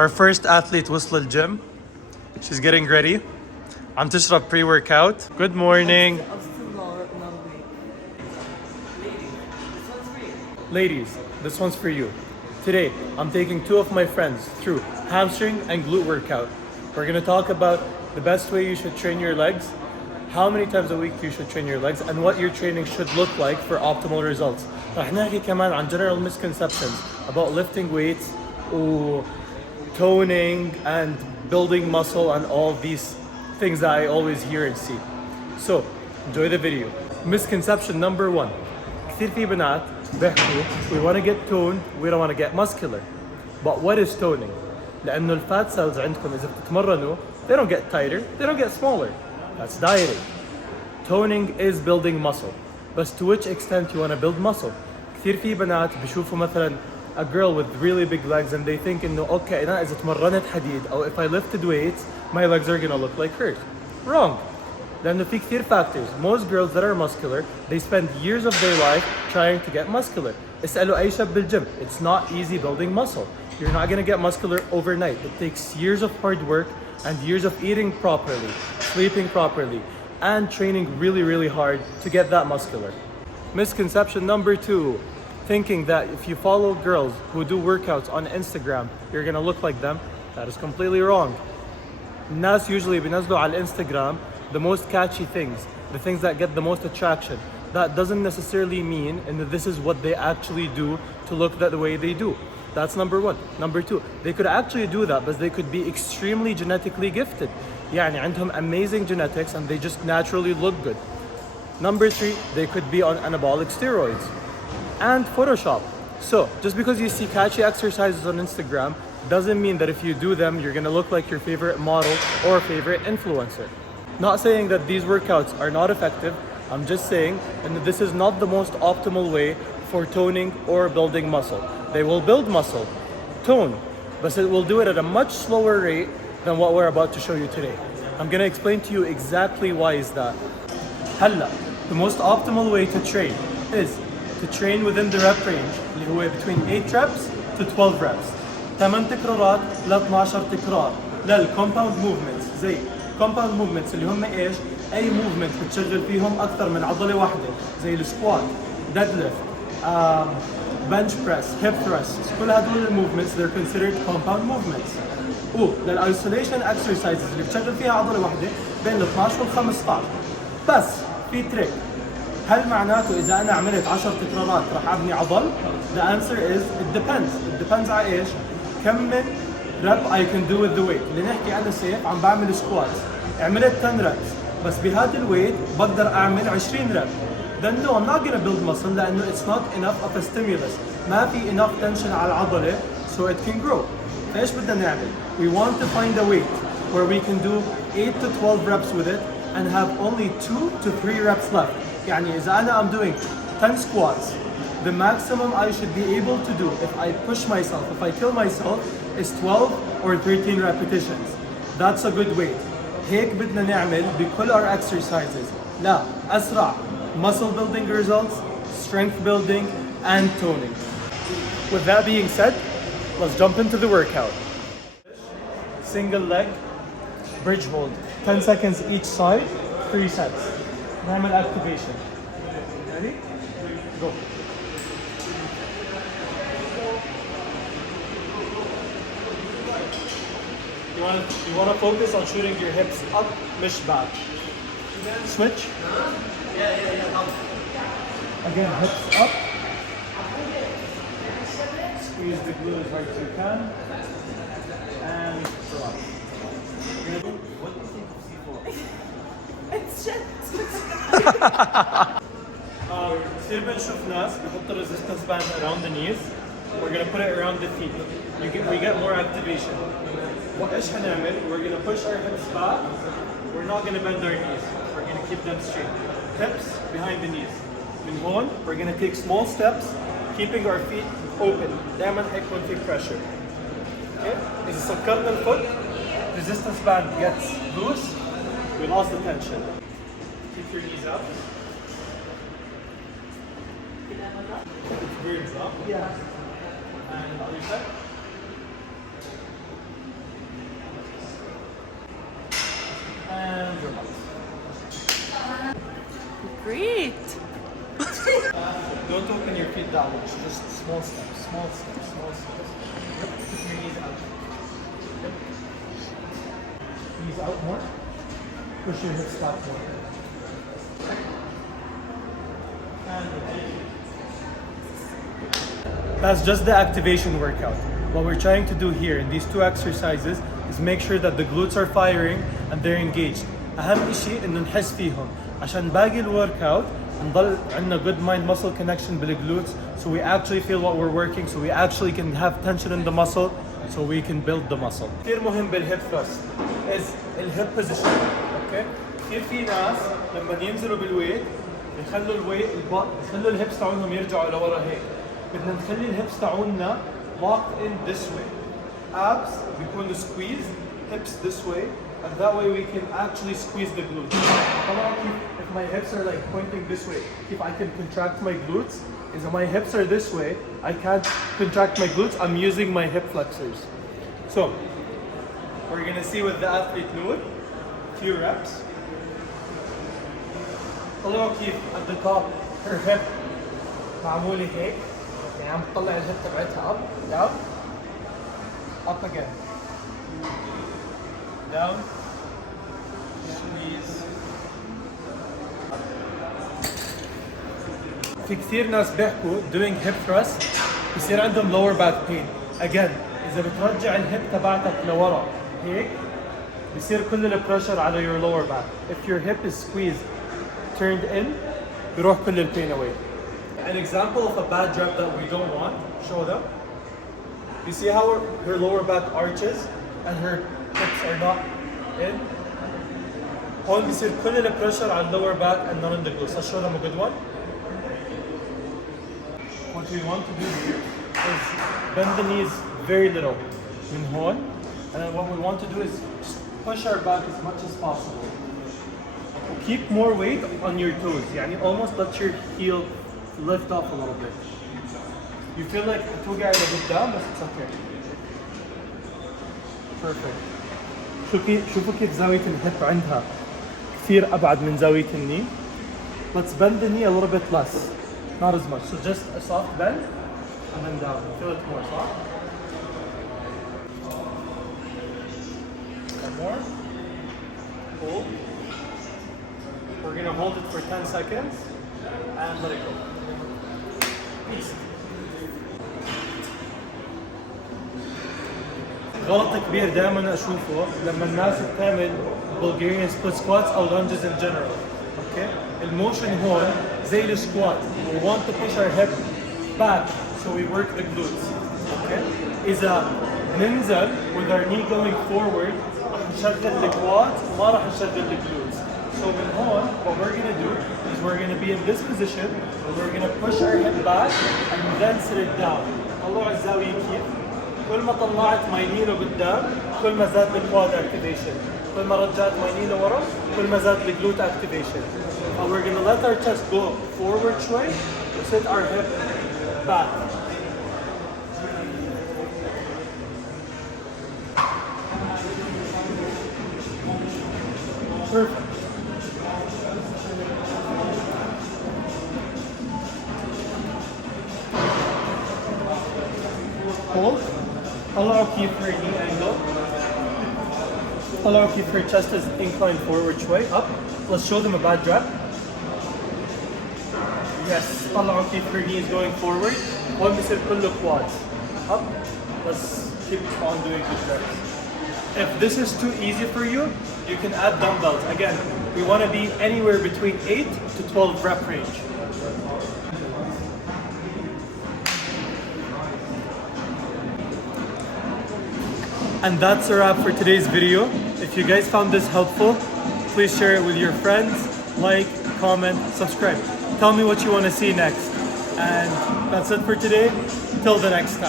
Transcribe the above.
Our first athlete وصل الجيم. She's getting ready. عم تشرب pre-workout. Good morning. Ladies, this one's for you. Today, I'm taking two of my friends through hamstring and glute workout. We're gonna talk about the best way you should train your legs, how many times a week you should train your legs, and what your training should look like for optimal results. رح نحكي كمان عن general misconceptions about lifting weights, toning, and building muscle, and all these things that I always hear and see. So, enjoy the video. Misconception number one. كثير في بنات بيحكوا we want to get toned, we don't want to get muscular. But what is toning? لأنه الفات cells عندكم إذا بتتمرنوا they don't get tighter, they don't get smaller. That's dieting. Toning is building muscle. But to which extent you want to build muscle? كثير في بنات بيشوفوا مثلا a girl with really big legs and they think إنه okay أنا إذا تمرنت حديد أو if I lifted weights my legs are gonna look like hers. Wrong. لأنه في كثير factors. Most girls that are muscular, they spend years of their life trying to get muscular. اسألوا أي شاب بالجيم. It's not easy building muscle. You're not gonna get muscular overnight. It takes years of hard work and years of eating properly, sleeping properly, and training really, really hard to get that muscular. Misconception number two. Thinking that if you follow girls who do workouts on Instagram, you're gonna look like them. That is completely wrong. الناس usually بينزلوا على Instagram the most catchy things, the things that get the most attraction. That doesn't necessarily mean and this is what they actually do to look the way they do. That's number one. Number two, they could actually do that, but they could be extremely genetically gifted. يعني عندهم amazing genetics and they just naturally look good. Number three, they could be on anabolic steroids and Photoshop. So, just because you see catchy exercises on Instagram doesn't mean that if you do them, you're gonna look like your favorite model or favorite influencer. Not saying that these workouts are not effective, I'm just saying that this is not the most optimal way for toning or building muscle. They will build muscle, tone, but it will do it at a much slower rate than what we're about to show you today. I'm gonna explain to you exactly why is that. هلا, the most optimal way to train is to train within the rep range اللي هو between 8 reps to 12 reps. 8 تكرارات ل 12 تكرار للكومباوند موفمنتس زي compound movements اللي هم ايش؟ اي موفمنت بتشغل فيهم اكثر من عضله واحده زي السكوات، deadlift, bench press, hip thrusts. كل هدول الموفمنتس they're considered compound movements. للايسوليشن exercises اللي بتشغل فيها عضله واحده بين ال 12 وال 15. بس في تريك. هل معناته اذا انا عملت 10 تكرارات رح ابني عضل؟ The answer is it depends. It depends على ايش؟ كم من rep I can do with the weight. اللي نحكي أنا سيف عم بعمل سكوات عملت 10 reps بس بهذا الويت بقدر أعمل 20 rep. Then no, I'm not gonna build muscle لأنه it's not enough of a stimulus. ما في enough tension على العضلة so it can grow. فإيش بدنا نعمل؟ We want to find a weight where we can do 8 to 12 reps with it and have only 2 to 3 reps left. يعني إذا أنا I'm doing 10 squats, the maximum I should be able to do if I push myself, if I kill myself, is 12 or 13 repetitions. That's a good weight. هيك بدنا نعمل بكل our exercises. لا أسرع muscle building results, strength building, and toning. With that being said, let's jump into the workout. Single leg, bridge hold. 10 seconds each side, 3 sets. Normal activation. Ready? Go. You want to focus on shooting your hips up, مش back. Switch. Again, hips up. Squeeze the glute as hard as you can. And drop. What do you think of C4? It's shit. كثير بنشوف ناس بيحطوا resistance band around the knees. We're gonna put it around the feet. We get more activation. وإيش هنعمل؟ We're gonna push our hips back. We're not gonna bend our knees. We're gonna keep them straight. Hips behind the knees. من هون, we're gonna take small steps, keeping our feet open. دائما هيكون في pressure. Okay? إذا سكرنا الفوت, resistance band gets loose. We lost the tension. Keep your knees up. Keep your birds up. Yeah. And other side. Great. Don't open your feet downwards. Just small steps, small steps, small steps. Yep. Keep your knees out. Yep. Knees out more. Push your hips back more. That's just the activation workout. What we're trying to do here in these two exercises is make sure that the glutes are firing and they're engaged. أهم شيء إنه نحس فيهم عشان باقي الوركاوت نضل عندنا good mind muscle connection بالglutes, so we actually feel what we're working, so we actually can have tension in the muscle, so we can build the muscle. كثير مهم بالhip thrust is الhip position. Okay? كثير في ناس لما ينزلوا بالويت يخلوا يخلوا الهيبس تاعونهم يرجعوا لورا هيك. بدنا نخلي الهيبس تاعوننا locked in this way. Abs بيكونوا squeezed, hips this way, and that way we can actually squeeze the glutes. If my hips are like pointing this way, if I can contract my glutes, if my hips are this way, I can't contract my glutes, I'm using my hip flexors. So, we're gonna see with the athlete Noor, few reps. طلعوا كيف at the top her hip معمولة هيك، يعني عم تطلع الهيب تبعتها up, down, up again, down, squeeze. في كثير ناس بيحكوا doing hip thrust بصير عندهم lower back pain. Again, إذا بترجع الهيب تبعتك لورا هيك بصير كل البريشر على your lower back. If your hip is squeezed, turned in, بيروح كل البين away. An example of a bad rep that we don't want, show them. You see how her lower back arches and her hips are not in? هون بيصير كل البريشر على lower back and not in the glutes. Let's show them a good one. What we want to do here is bend the knees very little من هون, and then what we want to do is just push our back as much as possible. Keep more weight on your toes. يعني almost let your heel lift up a little bit. You feel like توقع لقدام بس it's okay. Perfect. شوفوا كيف زاوية الهip عندها كثير أبعد من زاوية الني. Let's bend the knee a little bit less, not as much. So just a soft bend and then down. Feel it more soft. One more. Hold. We're gonna hold it for 10 seconds and let it go. Peace. غلط كبير دائما اشوفه لما الناس بتعمل Bulgarian split squats او lunges in general. Okay? الموشن هون زي السكوات. We want to push our hip back so we work the glutes. Okay? إذا ننزل with our knee going forward رح نشغل الكواد وما رح نشغل الglutes. So من هون, what we're gonna do is we're gonna be in this position and we're gonna push our hip back and then sit it down. طلعوا الزاوية كيف؟ كل ما طلعت ماي لقدام كل ما زاد الكواد activation. كل ما رجعت ماي لورا كل ما زاد الglute activation. And we're gonna let our chest go forward شوي وsit our hip back. Perfect. Hold. Allow keep her knee angle. Allow keep her chest is inclined forward way up. Let's show them a bad rep. Yes. Allow keep her knees going forward. One بيصير كله quads. Up. Let's keep on doing good reps. If this is too easy for you, you can add dumbbells. Again, we want to be anywhere between 8 to 12 rep range. And that's a wrap for today's video. If you guys found this helpful, please share it with your friends, like, comment, subscribe. Tell me what you want to see next. And that's it for today. Till the next time.